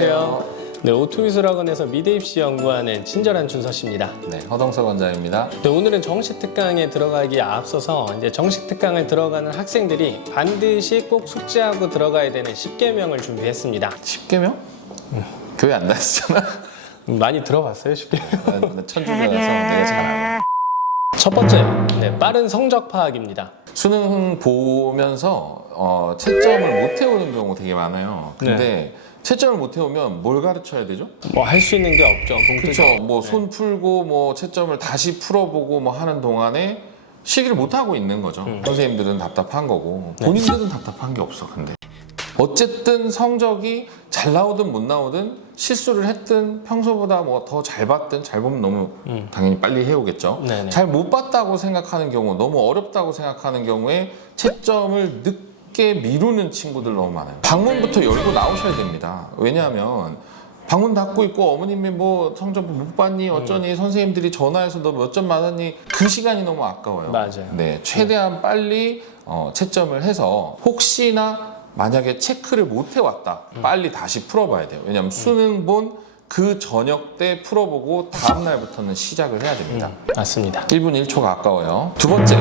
안녕하세요. 네, 오토미술학원에서 미대 입시 연구하는 친절한 준서 씨입니다. 네, 허동석 원장입니다. 네, 오늘은 정식 특강에 들어가기에 앞서서 이제 정식 특강을 들어가는 학생들이 반드시 꼭 숙지하고 들어가야 되는 10계명을 준비했습니다. 10계명? 교회 안 다니잖아. 많이 들어봤어요, 10계명? 천주교라서 내가 잘 알아. 첫 번째, 빠른 성적 파악입니다. 수능 보면서 채점을 못 태우는 경우 되게 많아요. 근데 채점을 못 태우면 뭘 가르쳐야 되죠? 뭐 할 수 있는 게 없죠. 그렇죠. 뭐 손 풀고 뭐 채점을 다시 풀어보고 뭐 하는 동안에 실기를 못 하고 있는 거죠. 선생님들은 답답한 거고 본인들은 답답한 게 없어. 근데 어쨌든 성적이 잘 나오든 못 나오든 실수를 했든 평소보다 뭐 더 잘 봤든 잘 보면 너무 당연히 빨리 해오겠죠. 잘 못 봤다고 생각하는 경우, 너무 어렵다고 생각하는 경우에 채점을 늦게 미루는 친구들 너무 많아요. 방문부터 열고 나오셔야 됩니다. 왜냐하면 방문 닫고 있고 어머님이 뭐 성적 못 봤니 어쩌니 선생님들이 전화해서 너 몇 점 맞았니 그 시간이 너무 아까워요. 맞아요. 네, 최대한 빨리 채점을 해서 혹시나 만약에 체크를 못 해왔다 빨리 다시 풀어봐야 돼요. 왜냐하면 수능 본 그 저녁 때 풀어보고 다음 날부터는 시작을 해야 됩니다. 맞습니다. 1분 1초가 아까워요. 두 번째,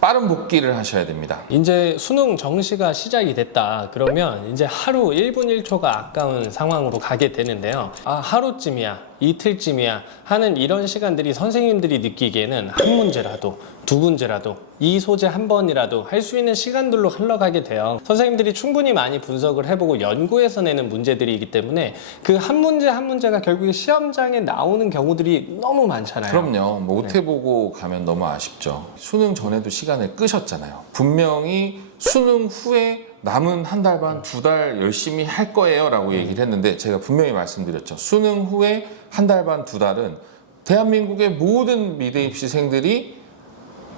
빠른 복기를 하셔야 됩니다. 이제 수능 정시가 시작이 됐다 그러면 이제 하루 1분 1초가 아까운 상황으로 가게 되는데요. 아, 하루쯤이야, 이틀쯤이야 하는 이런 시간들이 선생님들이 느끼기에는 한 문제라도 두 문제라도 이 소재 한 번이라도 할 수 있는 시간들로 흘러가게 돼요. 선생님들이 충분히 많이 분석을 해보고 연구해서 내는 문제들이기 때문에 그 한 문제 한 문제가 결국에 시험장에 나오는 경우들이 너무 많잖아요. 그럼요. 못 해보고 가면 너무 아쉽죠. 수능 전에도 시간을 끄셨잖아요. 분명히 수능 후에 남은 한 달 반, 두 달 열심히 할 거예요 라고 얘기를 했는데 제가 분명히 말씀드렸죠. 수능 후에 한 달 반, 두 달은 대한민국의 모든 미대 입시생들이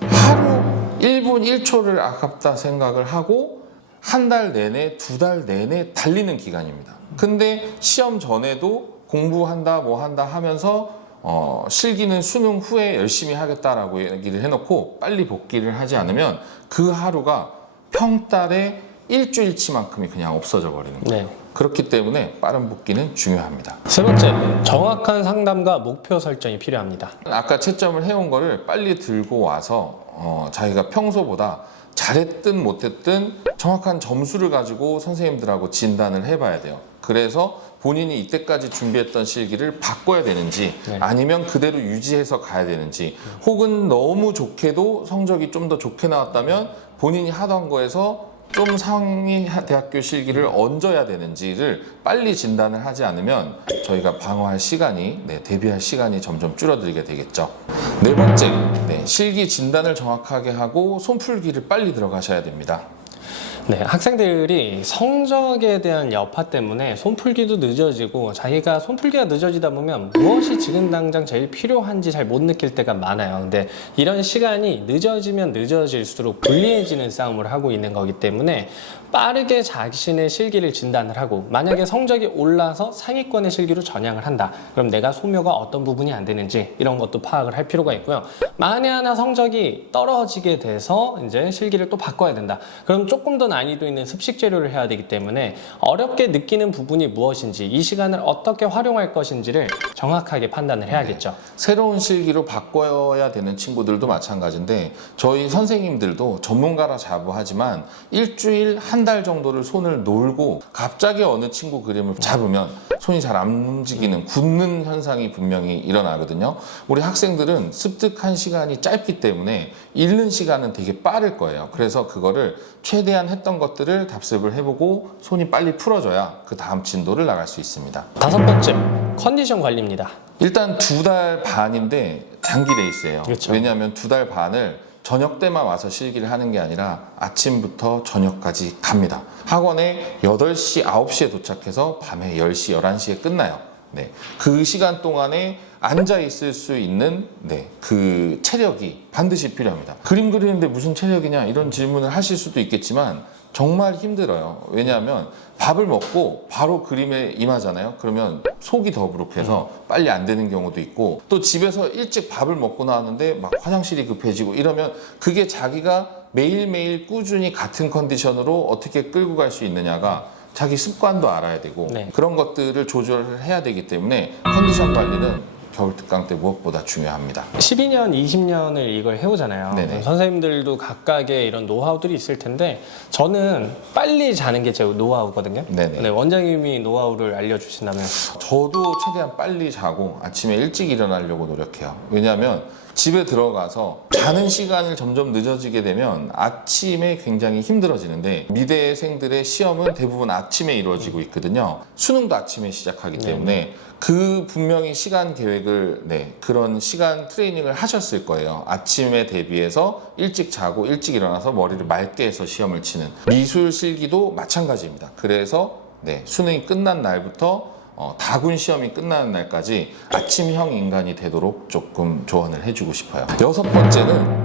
하루 1분 1초를 아깝다 생각을 하고 한 달 내내, 두 달 내내 달리는 기간입니다. 근데 시험 전에도 공부한다, 뭐 한다 하면서 실기는 수능 후에 열심히 하겠다라고 얘기를 해놓고 빨리 복귀를 하지 않으면 그 하루가 평달의 일주일치만큼이 그냥 없어져 버리는 거예요. 그렇기 때문에 빠른 복귀는 중요합니다. 세 번째, 정확한 상담과 목표 설정이 필요합니다. 아까 채점을 해온 거를 빨리 들고 와서 자기가 평소보다 잘했든 못했든 정확한 점수를 가지고 선생님들하고 진단을 해봐야 돼요. 그래서 본인이 이때까지 준비했던 실기를 바꿔야 되는지 아니면 그대로 유지해서 가야 되는지 혹은 너무 좋게도 성적이 좀 더 좋게 나왔다면 본인이 하던 거에서 좀 상위 대학교 실기를 얹어야 되는지를 빨리 진단을 하지 않으면 저희가 방어할 시간이, 대비할 시간이 점점 줄어들게 되겠죠. 네 번째, 실기 진단을 정확하게 하고 손풀기를 빨리 들어가셔야 됩니다. 학생들이 성적에 대한 여파 때문에 손풀기도 늦어지고 자기가 손풀기가 늦어지다 보면 무엇이 지금 당장 제일 필요한지 잘 못 느낄 때가 많아요. 근데 이런 시간이 늦어지면 늦어질수록 불리해지는 싸움을 하고 있는 거기 때문에 빠르게 자신의 실기를 진단을 하고 만약에 성적이 올라서 상위권의 실기로 전향을 한다. 그럼 내가 소묘가 어떤 부분이 안 되는지 이런 것도 파악을 할 필요가 있고요. 만에 하나 성적이 떨어지게 돼서 이제 실기를 또 바꿔야 된다. 그럼 조금 더 난이도 있는 습식 재료를 해야 되기 때문에 어렵게 느끼는 부분이 무엇인지 이 시간을 어떻게 활용할 것인지를 정확하게 판단을 해야겠죠. 새로운 실기로 바꿔야 되는 친구들도 마찬가지인데 저희 선생님들도 전문가라 자부하지만 일주일 한 달 정도를 손을 놀고 갑자기 어느 친구 그림을 잡으면 손이 잘 안 움직이는 굳는 현상이 분명히 일어나거든요. 우리 학생들은 습득한 시간이 짧기 때문에 잃는 시간은 되게 빠를 거예요. 그래서 그거를 최대한 했던 것들을 답습을 해보고 손이 빨리 풀어져야 그 다음 진도를 나갈 수 있습니다. 다섯 번째, 컨디션 관리입니다. 일단 두 달 반인데 장기 레이스예요. 그렇죠. 왜냐하면 두 달 반을 저녁 때만 와서 실기를 하는 게 아니라 아침부터 저녁까지 갑니다. 학원에 8시, 9시에 도착해서 밤에 10시, 11시에 끝나요. 그 시간 동안에 앉아 있을 수 있는 그 체력이 반드시 필요합니다. 그림 그리는데 무슨 체력이냐 이런 질문을 하실 수도 있겠지만 정말 힘들어요. 왜냐하면 밥을 먹고 바로 그림에 임하잖아요. 그러면 속이 더부룩해서 빨리 안 되는 경우도 있고 또 집에서 일찍 밥을 먹고 나왔는데 막 화장실이 급해지고 이러면 그게 자기가 매일매일 꾸준히 같은 컨디션으로 어떻게 끌고 갈 수 있느냐가 자기 습관도 알아야 되고 네. 그런 것들을 조절을 해야 되기 때문에 컨디션 관리는 겨울 특강 때 무엇보다 중요합니다. 12년, 20년을 이걸 해오잖아요. 네네. 선생님들도 각각의 이런 노하우들이 있을 텐데 저는 빨리 자는 게 제 노하우거든요. 네네. 네, 원장님이 노하우를 알려주신다면. 저도 최대한 빨리 자고 아침에 일찍 일어나려고 노력해요. 왜냐하면 집에 들어가서 자는 시간을 점점 늦어지게 되면 아침에 굉장히 힘들어지는데 미대생들의 시험은 대부분 아침에 이루어지고 있거든요. 수능도 아침에 시작하기 때문에 그 분명히 시간 계획을 그런 시간 트레이닝을 하셨을 거예요. 아침에 대비해서 일찍 자고 일찍 일어나서 머리를 맑게 해서 시험을 치는 미술 실기도 마찬가지입니다. 그래서 수능이 끝난 날부터 다군 시험이 끝나는 날까지 아침형 인간이 되도록 조금 조언을 해주고 싶어요. 6번째는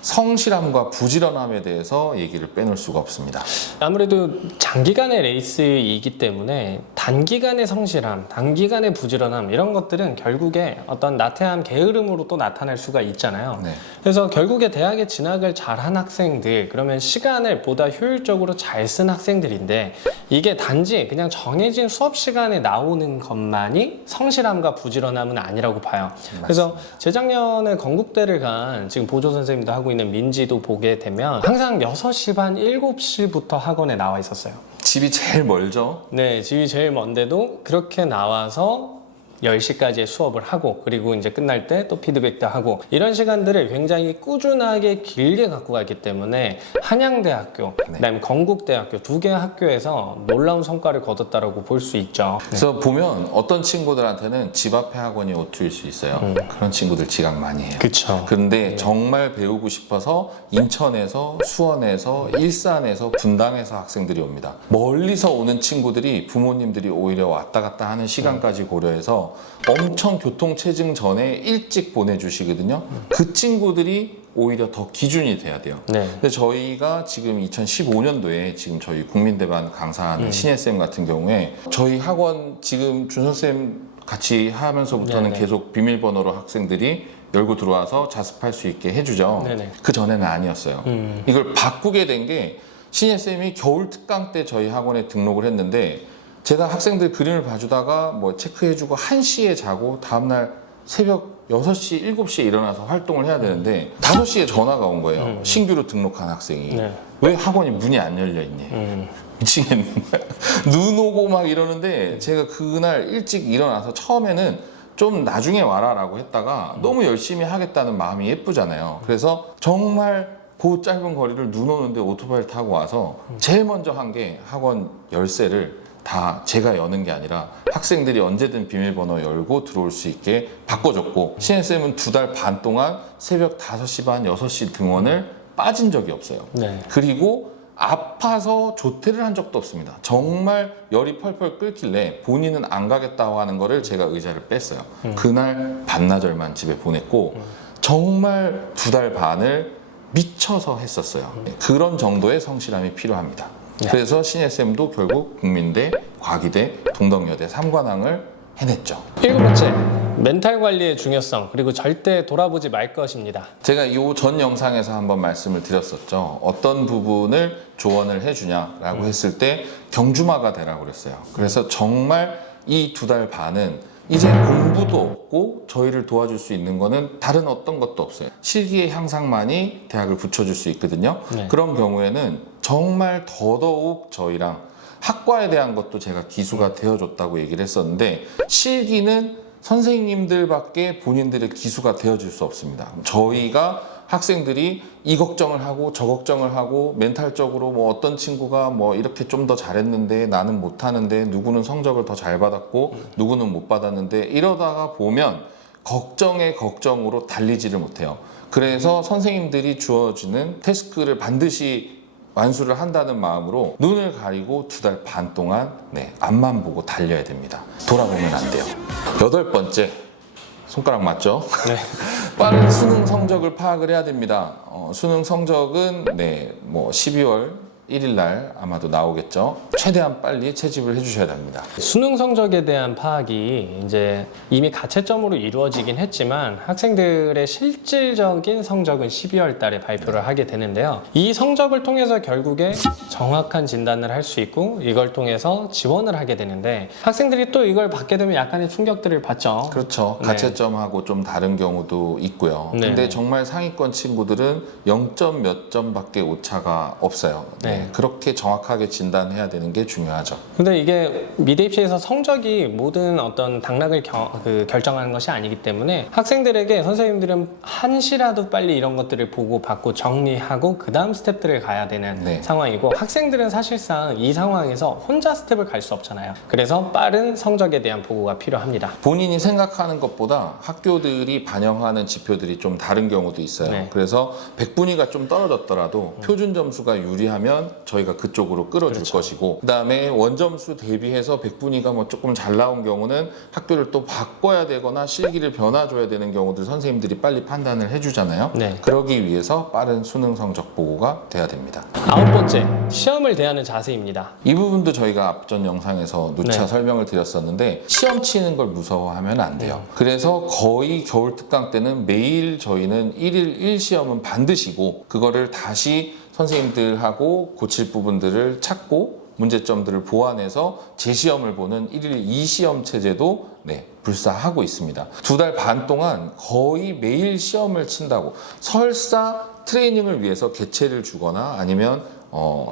성실함과 부지런함에 대해서 얘기를 빼놓을 수가 없습니다. 아무래도 장기간의 레이스이기 때문에 단기간의 성실함, 단기간의 부지런함 이런 것들은 결국에 어떤 나태함, 게으름으로 또 나타날 수가 있잖아요. 네. 그래서 결국에 대학에 진학을 잘한 학생들, 그러면 시간을 보다 효율적으로 잘 쓴 학생들인데 이게 단지 그냥 정해진 수업 시간에 나오는 것만이 성실함과 부지런함은 아니라고 봐요. 그래서 재작년에 건국대를 간 지금 보조 선생님도 하고 있는 민지도 보게 되면 항상 6시 반, 7시부터 학원에 나와 있었어요. 집이 제일 멀죠? 네, 집이 제일 먼데도 그렇게 나와서 10시까지의 수업을 하고 그리고 이제 끝날 때 또 피드백도 하고 이런 시간들을 굉장히 꾸준하게 길게 갖고 가기 때문에 한양대학교, 그다음에 건국대학교 두 개 학교에서 놀라운 성과를 거뒀다라고 볼 수 있죠. 그래서 보면 어떤 친구들한테는 집 앞에 학원이 오투일 수 있어요. 그런 친구들 지각 많이 해요. 그렇죠. 근데 정말 배우고 싶어서 인천에서, 수원에서, 일산에서, 분당에서 학생들이 옵니다. 멀리서 오는 친구들이 부모님들이 오히려 왔다 갔다 하는 시간까지 고려해서 엄청 교통체증 전에 일찍 보내주시거든요. 그 친구들이 오히려 더 기준이 돼야 돼요. 네. 근데 저희가 지금 2015년도에 지금 저희 국민대반 강사하는 신혜쌤 같은 경우에 저희 학원 지금 준서쌤 같이 하면서부터는 네네. 계속 비밀번호로 학생들이 열고 들어와서 자습할 수 있게 해주죠. 네네. 그 전에는 아니었어요. 이걸 바꾸게 된 게 신혜쌤이 겨울 특강 때 저희 학원에 등록을 했는데 제가 학생들 그림을 봐주다가 뭐 체크해주고 1시에 자고 다음날 새벽 6시, 7시에 일어나서 활동을 해야 되는데 5시에 전화가 온 거예요. 신규로 등록한 학생이. 네. 왜 학원이 문이 안 열려 있니? 미치겠는 거야. 눈 오고 막 이러는데 제가 그날 일찍 일어나서 처음에는 좀 나중에 와라 라고 했다가 너무 열심히 하겠다는 마음이 예쁘잖아요. 그래서 정말 그 짧은 거리를 눈 오는데 오토바이를 타고 와서 제일 먼저 한 게 학원 열쇠를 다 제가 여는 게 아니라 학생들이 언제든 비밀번호 열고 들어올 수 있게 바꿔줬고 신혜쌤은 2달 반 동안 새벽 5시 반, 6시 등원을 빠진 적이 없어요. 네. 그리고 아파서 조퇴를 한 적도 없습니다. 정말 열이 펄펄 끓길래 본인은 안 가겠다고 하는 거를 제가 의자를 뺐어요. 그날 반나절만 집에 보냈고 정말 2달 반을 미쳐서 했었어요. 그런 정도의 성실함이 필요합니다. 네. 그래서 신혜쌤도 결국 국민대, 과기대, 동덕여대 3관왕을 해냈죠. 7번째, 멘탈 관리의 중요성 그리고 절대 돌아보지 말 것입니다. 제가 이 전 영상에서 한번 말씀을 드렸었죠. 어떤 부분을 조언을 해주냐라고 했을 때 경주마가 되라고 그랬어요. 그래서 정말 이 2달 반은 이제 공부도 없고 저희를 도와줄 수 있는 거는 다른 어떤 것도 없어요. 실기의 향상만이 대학을 붙여줄 수 있거든요. 네. 그런 경우에는 정말 더더욱 저희랑 학과에 대한 것도 제가 기수가 되어줬다고 얘기를 했었는데 실기는 선생님들밖에 본인들의 기수가 되어줄 수 없습니다. 저희가 학생들이 이 걱정을 하고 저 걱정을 하고 멘탈적으로 뭐 어떤 친구가 뭐 이렇게 좀 더 잘했는데 나는 못하는데 누구는 성적을 더 잘 받았고 누구는 못 받았는데 이러다가 보면 걱정에 걱정으로 달리지를 못해요. 그래서 선생님들이 주어지는 태스크를 반드시 완수를 한다는 마음으로 눈을 가리고 2달 반 동안 앞만 보고 달려야 됩니다. 돌아보면 안 돼요. 8번째, 손가락 맞죠? 네. 빠른 수능 성적을 파악을 해야 됩니다. 수능 성적은 뭐 12월 1일 날 아마도 나오겠죠. 최대한 빨리 채집을 해주셔야 됩니다. 수능 성적에 대한 파악이 이제 이미 가채점으로 이루어지긴 했지만 학생들의 실질적인 성적은 12월 달에 발표를 하게 되는데요. 이 성적을 통해서 결국에 정확한 진단을 할 수 있고 이걸 통해서 지원을 하게 되는데 학생들이 또 이걸 받게 되면 약간의 충격들을 받죠. 그렇죠. 네. 가채점하고 좀 다른 경우도 있고요. 네. 근데 정말 상위권 친구들은 0점 몇 점밖에 오차가 없어요. 네. 그렇게 정확하게 진단해야 되는 게 중요하죠. 근데 이게 미대 입시에서 성적이 모든 어떤 당락을 결정하는 것이 아니기 때문에 학생들에게 선생님들은 한시라도 빨리 이런 것들을 보고 받고 정리하고 그 다음 스텝들을 가야 되는 네. 상황이고 학생들은 사실상 이 상황에서 혼자 스텝을 갈 수 없잖아요. 그래서 빠른 성적에 대한 보고가 필요합니다. 본인이 생각하는 것보다 학교들이 반영하는 지표들이 좀 다른 경우도 있어요. 네. 그래서 백분위가 좀 떨어졌더라도 표준 점수가 유리하면 저희가 그쪽으로 끌어줄 그렇죠. 것이고 그다음에 원점수 대비해서 백분위가 뭐 조금 잘 나온 경우는 학교를 또 바꿔야 되거나 실기를 변화줘야 되는 경우들 선생님들이 빨리 판단을 해주잖아요. 네. 그러기 위해서 빠른 수능 성적 보고가 돼야 됩니다. 9번째, 시험을 대하는 자세입니다. 이 부분도 저희가 앞전 영상에서 누차 네. 설명을 드렸었는데 시험 치는 걸 무서워하면 안 돼요. 그래서 거의 겨울 특강 때는 매일 저희는 1일 1시험은 반드시고 그거를 다시 선생님들하고 고칠 부분들을 찾고 문제점들을 보완해서 재시험을 보는 1일 2시험 체제도 불사하고 있습니다. 2달 반 동안 거의 매일 시험을 친다고 설사 트레이닝을 위해서 개체를 주거나 아니면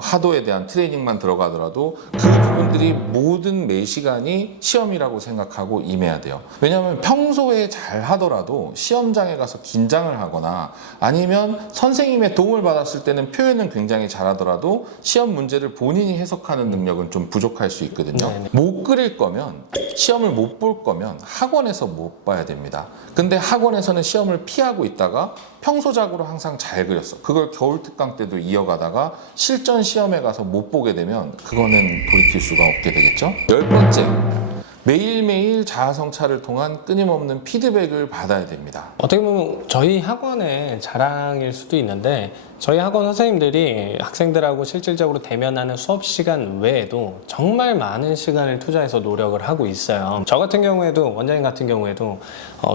하도에 대한 트레이닝만 들어가더라도 그 부분들이 모든 매 시간이 시험이라고 생각하고 임해야 돼요. 왜냐하면 평소에 잘 하더라도 시험장에 가서 긴장을 하거나 아니면 선생님의 도움을 받았을 때는 표현은 굉장히 잘하더라도 시험 문제를 본인이 해석하는 능력은 좀 부족할 수 있거든요. 네네. 못 그릴 거면 시험을 못 볼 거면 학원에서 못 봐야 됩니다. 근데 학원에서는 시험을 피하고 있다가 평소작으로 항상 잘 그렸어. 그걸 겨울 특강 때도 이어가다가 실전 시험에 가서 못 보게 되면 그거는 돌이킬 수가 없게 되겠죠. 10번째, 매일매일 자아성찰을 통한 끊임없는 피드백을 받아야 됩니다. 어떻게 보면 저희 학원의 자랑일 수도 있는데 저희 학원 선생님들이 학생들하고 실질적으로 대면하는 수업 시간 외에도 정말 많은 시간을 투자해서 노력을 하고 있어요. 저 같은 경우에도 원장님 같은 경우에도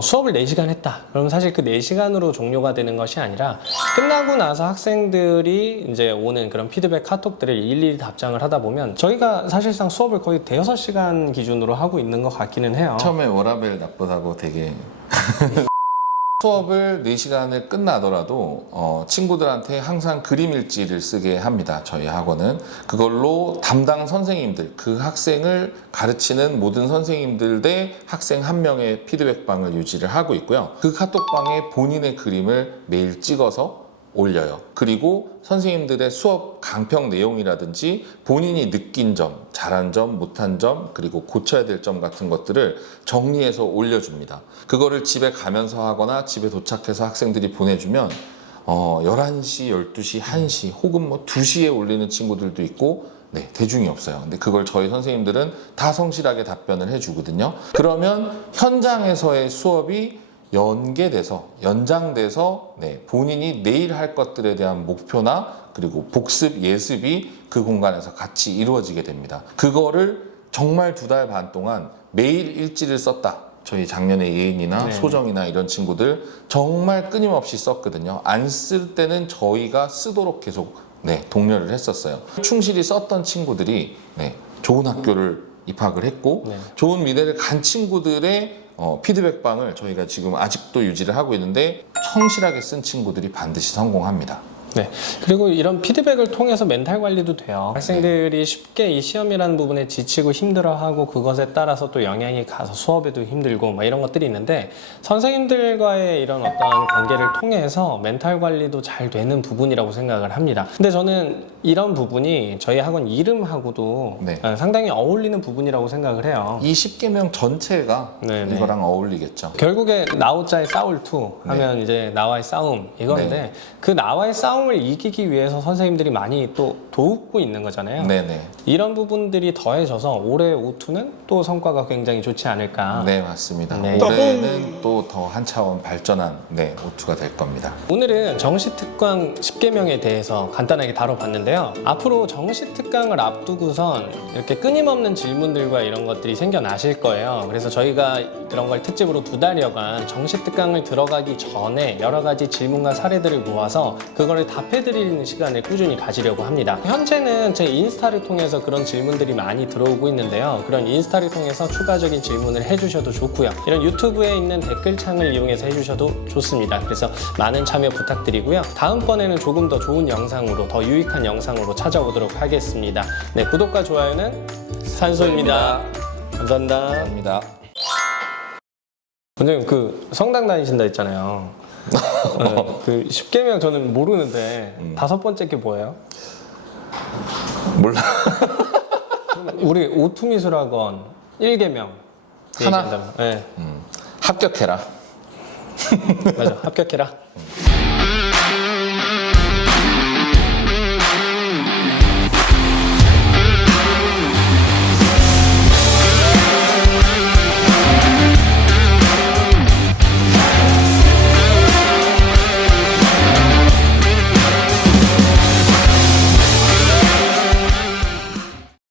수업을 4시간 했다. 그럼 사실 그 4시간으로 종료가 되는 것이 아니라 끝나고 나서 학생들이 이제 오는 그런 피드백 카톡들을 일일이 답장을 하다 보면 저희가 사실상 수업을 거의 5-6시간 기준으로 하고 있는 것 같기는 해요. 처음에 워라벨 나쁘다고 되게 수업을 4시간을 끝나더라도 친구들한테 항상 그림 일지를 쓰게 합니다. 저희 학원은 그걸로 담당 선생님들, 그 학생을 가르치는 모든 선생님들 대 학생 한 명의 피드백방을 유지를 하고 있고요. 그 카톡방에 본인의 그림을 매일 찍어서 올려요. 그리고 선생님들의 수업 강평 내용이라든지 본인이 느낀 점, 잘한 점, 못한 점, 그리고 고쳐야 될 점 같은 것들을 정리해서 올려줍니다. 그거를 집에 가면서 하거나 집에 도착해서 학생들이 보내주면 11시, 12시, 1시 혹은 뭐 2시에 올리는 친구들도 있고 대중이 없어요. 근데 그걸 저희 선생님들은 다 성실하게 답변을 해주거든요. 그러면 현장에서의 수업이 연장돼서 본인이 내일 할 것들에 대한 목표나 그리고 복습, 예습이 그 공간에서 같이 이루어지게 됩니다. 그거를 정말 2달 반 동안 매일 일지를 썼다. 저희 작년에 예인이나 소정이나 이런 친구들 정말 끊임없이 썼거든요. 안 쓸 때는 저희가 쓰도록 계속 독려를 했었어요. 충실히 썼던 친구들이 좋은 학교를 입학을 했고 좋은 미래를 간 친구들의 피드백방을 저희가 지금 아직도 유지를 하고 있는데 성실하게 쓴 친구들이 반드시 성공합니다. 그리고 이런 피드백을 통해서 멘탈 관리도 돼요. 학생들이 쉽게 이 시험이라는 부분에 지치고 힘들어하고 그것에 따라서 또 영향이 가서 수업에도 힘들고 막 이런 것들이 있는데 선생님들과의 이런 어떤 관계를 통해서 멘탈 관리도 잘 되는 부분이라고 생각을 합니다. 근데 저는 이런 부분이 저희 학원 이름하고도 상당히 어울리는 부분이라고 생각을 해요. 이 10개명 전체가 이거랑 어울리겠죠. 결국에 나우자의 싸울2 하면 이제 나와의 싸움 이건데 그 나와의 싸움 싸움을 이기기 위해서 선생님들이 많이 또 도우고 있는 거잖아요. 네네. 이런 부분들이 더해져서 올해 O2는 또 성과가 굉장히 좋지 않을까. 네, 맞습니다. 네. 올해는 또 더 한 차원 발전한 O2가 될 겁니다. 오늘은 정시특강 10개명에 대해서 간단하게 다뤄봤는데요. 앞으로 정시특강을 앞두고선 이렇게 끊임없는 질문들과 이런 것들이 생겨나실 거예요. 그래서 저희가 그런 걸 특집으로 2달여간 정시특강을 들어가기 전에 여러 가지 질문과 사례들을 모아서 그거를 답해드리는 시간을 꾸준히 가지려고 합니다. 현재는 제 인스타를 통해서 그런 질문들이 많이 들어오고 있는데요. 그런 인스타를 통해서 추가적인 질문을 해주셔도 좋고요. 이런 유튜브에 있는 댓글창을 이용해서 해주셔도 좋습니다. 그래서 많은 참여 부탁드리고요. 다음번에는 조금 더 좋은 영상으로, 더 유익한 영상으로 찾아오도록 하겠습니다. 네, 구독과 좋아요는 산소입니다. 감사합니다. 감사합니다. 원장님, 그 성당 다니신다 했잖아요. 네, 그 10개명 저는 모르는데 5번째 게 뭐예요? 몰라. 우리 오투미술학원 1개명 하나? 네, 합격해라. 맞아. 합격해라.